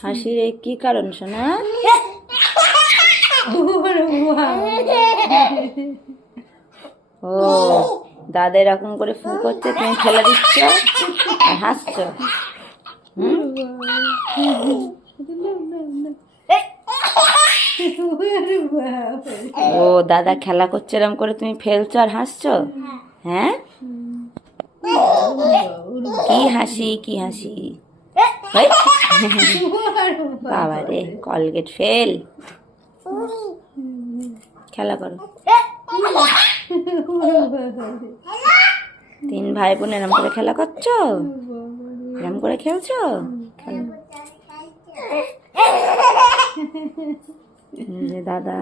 হাসির এই কি কারণ সোনা? ও দাদা এরকম করে ফু করছে, তুমি ফেলে দিচ্ছ আর হাসছ। ও দাদা খেলা করছে এরকম করে, তুমি ফেলছো আর হাসছো? হ্যাঁ, কি হাসি কি হাসি। বাবা রে, কলগেট ফেল। খেলা করো। 3 ভাই বোন এরম করে খেলা করছো, এরম করে খেলছো। দাদা